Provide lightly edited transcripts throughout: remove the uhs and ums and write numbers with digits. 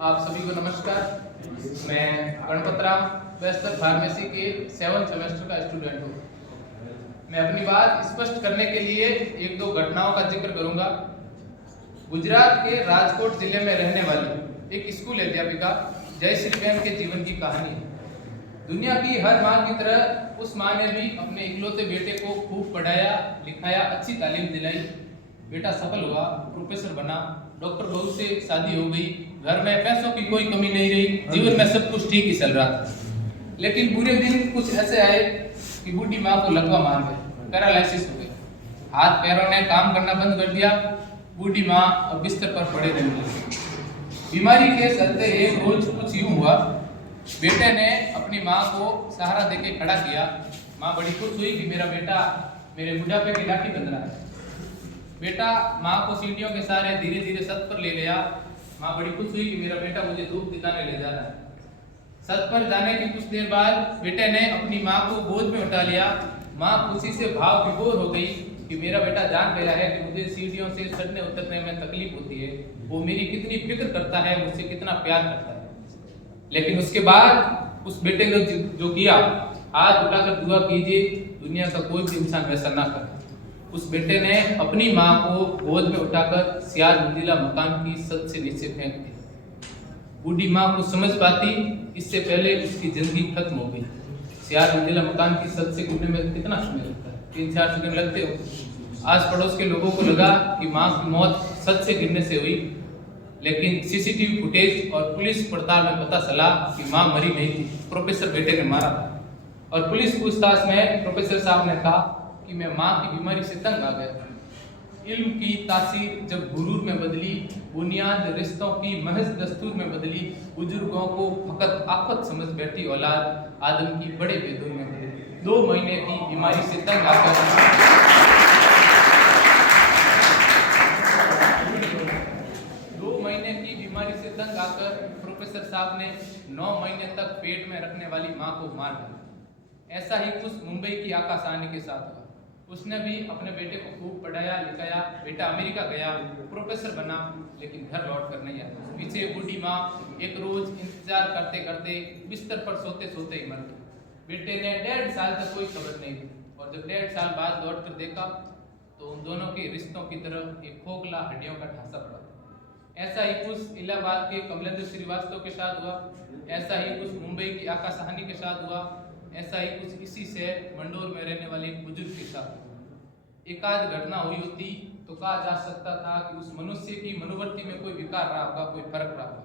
आप सभी को नमस्कार। मैं गणपत राम बैचलर फार्मेसी के 7th सेमेस्टर का स्टूडेंट हूँ। मैं अपनी बात स्पष्ट करने के लिए एक दो घटनाओं का जिक्र करूंगा। गुजरात के राजकोट जिले में रहने वाली एक स्कूल अध्यापिका जयश्री बहन के जीवन की कहानी है। दुनिया की हर माँ की तरह उस माँ ने भी अपने इकलौते बेटे को खूब पढ़ाया लिखाया, अच्छी तालीम दिलाई। बेटा सफल हुआ, प्रोफेसर बना, डॉक्टर बहू से शादी हो गई, घर में पैसों की कोई कमी नहीं रही, जीवन में सब कुछ ठीक ही चल रहा था। लेकिन बुरे दिन कुछ ऐसे आए कि बूढ़ी माँ को लकवा मार गए, पैरालिसिस हो गई, हाथ पैरों ने काम करना बंद कर दिया। बूढ़ी माँ अब बिस्तर पर पड़े रहने लगी। बीमारी के चलते एक रोज कुछ यूं हुआ, बेटे ने अपनी माँ को सहारा देके खड़ा किया। माँ बड़ी खुश हुई कि मेरा बेटा मेरे बुढ़ापे की लाठी बंध रहा है। बेटा माँ को सीढ़ियों के सहारे धीरे धीरे छत पर ले गया। माँ बड़ी खुश हुई कि मेरा बेटा मुझे धूप दिखाने ले जा रहा है। छत पर जाने के कुछ देर बाद बेटे ने अपनी माँ को गोद में उठा लिया। माँ खुशी से भाव विभोर हो गई कि मेरा बेटा जान गया है कि मुझे सीढ़ियों से चढ़ने उतरने में तकलीफ होती है, वो मेरी कितनी फिक्र करता है, मुझसे कितना प्यार करता है। लेकिन उसके बाद उस बेटे ने जो किया, हाथ उठाकर दुआ कीजिए, दुनिया का कोई भी इंसान वैसा ना करे। उस बेटे ने अपनी माँ को गोद में उठाकर सियार मंजिला मकान की छत से नीचे फेंक दिया। बूढ़ी माँ को समझ पाती इससे पहले उसकी जिंदगी खत्म हो गई। सियार मंजिला मकान की छत से गिरने में कितना समय लगता है? 3-4 सेकंड लगते हो। आस पड़ोस के लोगों को लगा कि माँ की मौत छत से गिरने से हुई, लेकिन सीसीटीवी फुटेज और पुलिस पड़ताल में पता चला कि माँ मरी नहीं थी, प्रोफेसर बेटे ने मारा था। और पुलिस पूछताछ में प्रोफेसर साहब ने कहा कि मैं माँ की बीमारी से तंग आ गया। इल्म की तासीर जब गुरूर में बदली, बुनियाद रिश्तों की महज दस्तूर में बदली, बुजुर्गों को फकत आफत समझ बैठी औलाद आदम की बड़े बेदूर में बदली। 2 महीने की बीमारी से तंग आकर 2 महीने की बीमारी से तंग आकर प्रोफेसर साहब ने 9 महीने तक पेट में रखने वाली माँ को मार दिया। ऐसा ही कुछ मुंबई की आकाश आनी के साथ हुआ। उसने भी अपने बेटे को खूब पढ़ाया लिखाया, बेटा अमेरिका गया, प्रोफेसर बना, लेकिन घर लौट कर नहीं आया। पीछे बूढ़ी माँ एक रोज इंतजार करते करते बिस्तर पर सोते सोते ही मर गई। बेटे ने 1.5 साल तक कोई खबर नहीं दी, और जब 1.5 साल बाद लौट कर देखा तो उन दोनों के रिश्तों की तरफ एक खोखला हड्डियों का ढांचा पड़ा। ऐसा ही कुछ इलाहाबाद के कमलेंद्र श्रीवास्तव के साथ हुआ, ऐसा ही कुछ मुंबई की आकाश साहनी के साथ हुआ, ऐसा ही कुछ इसी से मंडोर में रहने वाले एक बुजुर्ग के साथ हुआ। एक आध घटना हुई होती तो कहा जा सकता था कि उस मनुष्य की मनोवृत्ति में कोई विकार रहा होगा, कोई फर्क रहा होगा,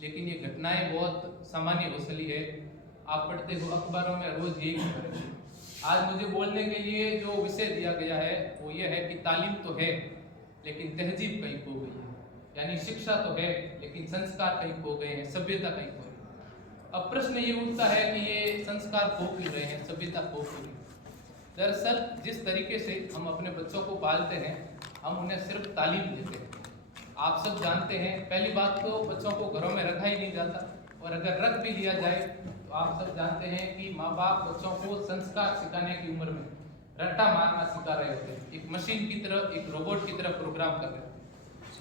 लेकिन ये घटनाएं बहुत सामान्य हो चली है। आप पढ़ते हो अखबारों में रोज यही खबर है। आज मुझे बोलने के लिए जो विषय दिया गया है वो ये है कि तालीम तो है लेकिन तहजीब कहीं खो गई है, यानी शिक्षा तो है लेकिन संस्कार कहीं खो गए हैं, सभ्यता कहीं खो गई। अब प्रश्न ये उठता है कि ये संस्कार खो क्यों रहे हैं, सभ्यता खो क्यों रही है? दरअसल जिस तरीके से हम अपने बच्चों को पालते हैं, हम उन्हें सिर्फ तालीम देते हैं। आप सब जानते हैं, पहली बात तो बच्चों को घरों में रखा ही नहीं जाता, और अगर रख भी लिया जाए तो आप सब जानते हैं कि माँ बाप बच्चों को संस्कार सिखाने की उम्र में रट्टा मारना सिखा रहे होते हैं, एक मशीन की तरह, एक रोबोट की तरह प्रोग्राम कर रहे हैं।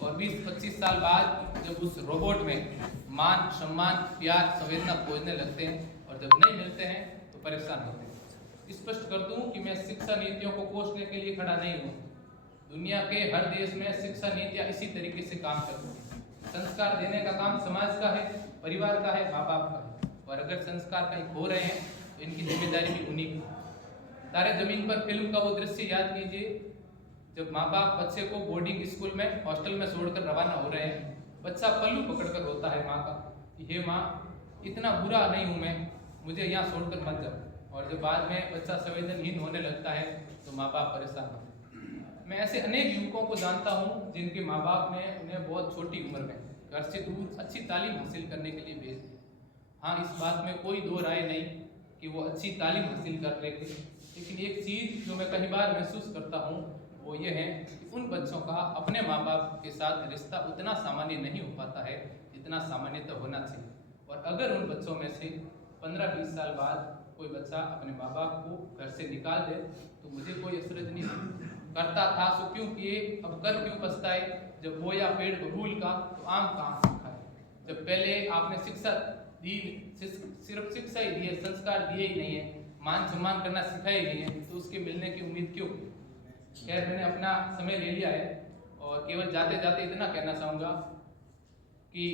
और 20-25 साल बाद जब उस रोबोट में मान सम्मान प्यार संवेदना खोजने लगते हैं और जब नहीं मिलते हैं तो परेशान होते हैं। स्पष्ट कर दूं कि मैं शिक्षा नीतियों को कोसने के लिए खड़ा नहीं हूँ। दुनिया के हर देश में शिक्षा नीतियाँ इसी तरीके से काम करती हैं। संस्कार देने का काम समाज का है, परिवार का है, माँ बाप का है, और अगर संस्कार कहीं खो रहे हैं तो इनकी जिम्मेदारी भी उन्हीं की। तारे जमीन पर फिल्म का वो दृश्य याद कीजिए, जब माँ बाप बच्चे को बोर्डिंग स्कूल में हॉस्टल में छोड़कर रवाना हो रहे हैं, बच्चा पल्लू पकड़कर रोता है माँ का कि हे माँ, इतना बुरा नहीं हूँ मैं, मुझे यहाँ छोड़कर मत जाओ। और जब बाद में बच्चा संवेदनहीन होने लगता है तो माँ बाप परेशान होते हैं। मैं ऐसे अनेक युवकों को जानता हूँ जिनके माँ बाप ने उन्हें बहुत छोटी उम्र में घर से दूर अच्छी तालीम हासिल करने के लिए भेज दिया। हाँ, इस बात में कोई दो राय नहीं कि वो अच्छी तालीम हासिल कर रहे थे, लेकिन एक चीज़ जो मैं कई बार महसूस करता हूँ वो ये है कि उन बच्चों का अपने माँ बाप के साथ रिश्ता उतना सामान्य नहीं हो पाता है जितना सामान्यतः होना चाहिए। और अगर उन बच्चों में से 15-20 साल बाद कोई बच्चा अपने माँ बाप को घर से निकाल दे तो मुझे कोई असरज नहीं करता था, सो क्यों किए, अब कर क्यों पछताए, जब वो या पेड़ बबूल का तो आम कहाँ से खाए। जब पहले आपने शिक्षा दी, सिर्फ शिक्षा ही दी है, संस्कार दिए ही नहीं है, मान सम्मान करना सिखाया ही नहीं है, तो उसके मिलने की उम्मीद क्यों? खैर, मैंने अपना समय ले लिया है और केवल जाते जाते इतना कहना चाहूँगा कि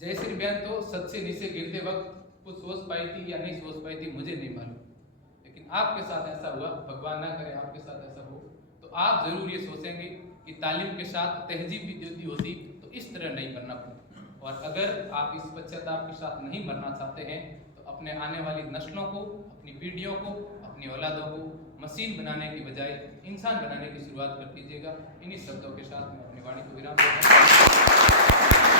जयश्री बहन तो सच से नीचे गिरते वक्त कुछ सोच पाई थी या नहीं सोच पाई थी मुझे नहीं मालूम, लेकिन आपके साथ ऐसा हुआ, भगवान ना करे आपके साथ ऐसा हो, तो आप जरूर ये सोचेंगे कि तालीम के साथ तहजीब भी यदि होती तो इस तरह नहीं करना पड़ता। और अगर आप इस पश्चाताप के साथ नहीं मरना चाहते हैं तो अपने आने वाली नस्लों को, अपनी पीढ़ियों को, अपनी औलादों को मशीन बनाने की बजाय इंसान बनाने की शुरुआत कर दीजिएगा। इन्हीं शब्दों के साथ मैं अपनी वाणी को विराम देता हूं।